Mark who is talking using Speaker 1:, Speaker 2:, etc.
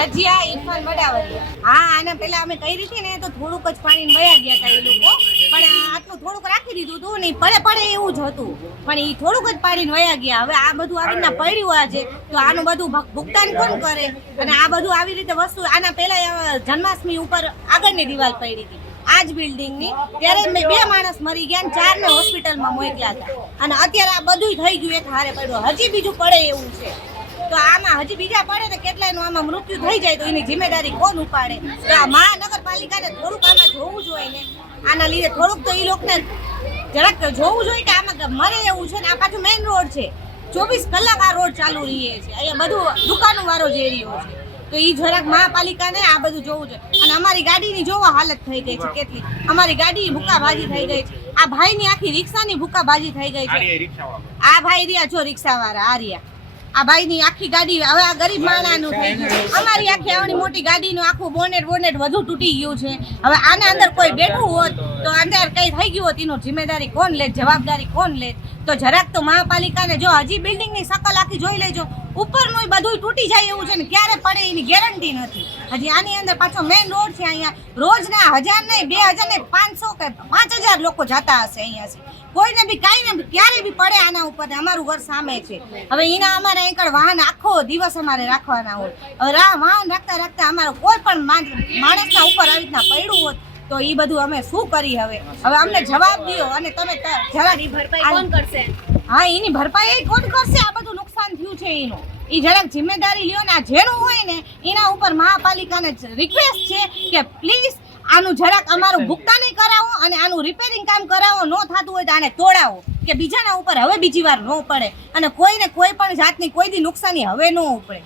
Speaker 1: રજિયા ઇરફાન બડાવરિયા હા, આના પહેલા અમે કરી હતી ને, તો થોડુંક જ પાણી વયા ગયા હતા એ લોકો. પણ આટલું થોડુંક રાખી દીધું હતું ને પડે પડે એવું જ હતું. પણ એ થોડુંક જ પાણી વયા ગયા. હવે આ બધું આવી રીતના પડ્યું છે તો આનું બધું ભુગતાન કોણ કરે? અને આ બધું આવી રીતે વસ્તુ, આના પહેલા જન્માષ્ટમી ઉપર આગળની દિવાલ પડી હતી. આ જ બિલ્ડિંગની. ત્યારે મેં બે માણસ મરી ગયા ને ચારને હોસ્પિટલમાં મોકલ્યા હતા. અને અત્યારે આ બધું થઈ ગયું એક હારે પડ્યું. હજી બીજું પડે એવું છે. તો આમાં હજી બીજા પડે તો કેટલાયનું આમાં મૃત્યુ થઈ જાય તો એની જિમ્મેદારી કોણ ઉપાડે? તો આ મહાનગરપાલિકાને થોડુંક આમાં જોવું જોઈએ ને. આના લીધે થોડુંક તો એ લોકોને જરાક જોવું જોઈએ કે આમાં મરે એવું છે ને. આ પાછું મેઇન રોડ છે. ચોવીસ કલાક આ રોડ ચાલુ રહીએ છે. અહીંયા બધું દુકાનો વાળો જે એરિયો છે. તો એ જરાક મહાપાલિકાને આ બધું જોવું જોઈએ. અને અમારી ગાડીની જોવો હાલત થઈ ગઈ છે કેટલી. અમારી ગાડી ભૂકાભાજી થઈ ગઈ છે. આ ભાઈની આખી રિક્ષાની ભૂકાભાજી થઈ ગઈ છે. આ ભાઈ રહ્યા જો રિક્ષા વાળા આ રહ્યા આ ભાઈની આખી ગાડી હવે આ ગરીબ માણાનું થઈ ગયું. અમારી આખી આવણી મોટી ગાડીનું આખું બોનેટ બોનેટ વધુ તૂટી ગયું છે. હવે આના અંદર કોઈ બેઠું હોત તો અંદર કઈ થઈ ગયું હોત એનું જિમ્મેદારી કોણ લે જવાબદારી કોણ લે તો જરાક તો મહાપાલિકાને જો હજી બિલ્ડિંગની શકલ આખી જોઈ લેજો. ઉપરનું બધું તૂટી જાય એવું છે ને ક્યારે પડે એની ગેરંટી નથી. હજી આની અંદર પાછો મેઇન રોડ છે અહીંયા. રોજના હજાર નહીં બે હજાર નહીં પાંચસો કે પાંચ હજાર લોકો જતા હશે અહીંયાથી કોઈને બી કાંઈ ને ક્યારે બી પડે આના ઉપર અમારું ઘર સામે છે. હવે એના અમારે આગળ વાહન આખો દિવસ અમારે રાખવાના હોય. હવે રાહ વાહન રાખતા રાખતા અમારો કોઈ પણ માણ- માણસના ઉપર આવી રીતના પડ્યું હોત તો એ બધું અમે શું કરી હવે? હવે અમને જવાબ દો અને તમે જરા
Speaker 2: ભરપાઈ કોણ કરશે?
Speaker 1: હા એની ભરપાઈ કોણ કરશે? આ બધું છે એનો. એ જરાક જિમ્મેદારી લ્યો ને આ જેનું હોય ને એના ઉપર મહાપાલિકાને રિક્વેસ્ટ છે કે પ્લીઝ આનું જરાક અમારું ભુગતાન કરાવો અને આનું રિપેરિંગ કામ કરાવો ન થતું હોય તો આને તોડાવો. કે બીજાના ઉપર હવે બીજી વાર ન પડે. અને કોઈને કોઈ પણ જાતની કોઈ દી નુકસાની હવે ન ઉપડે.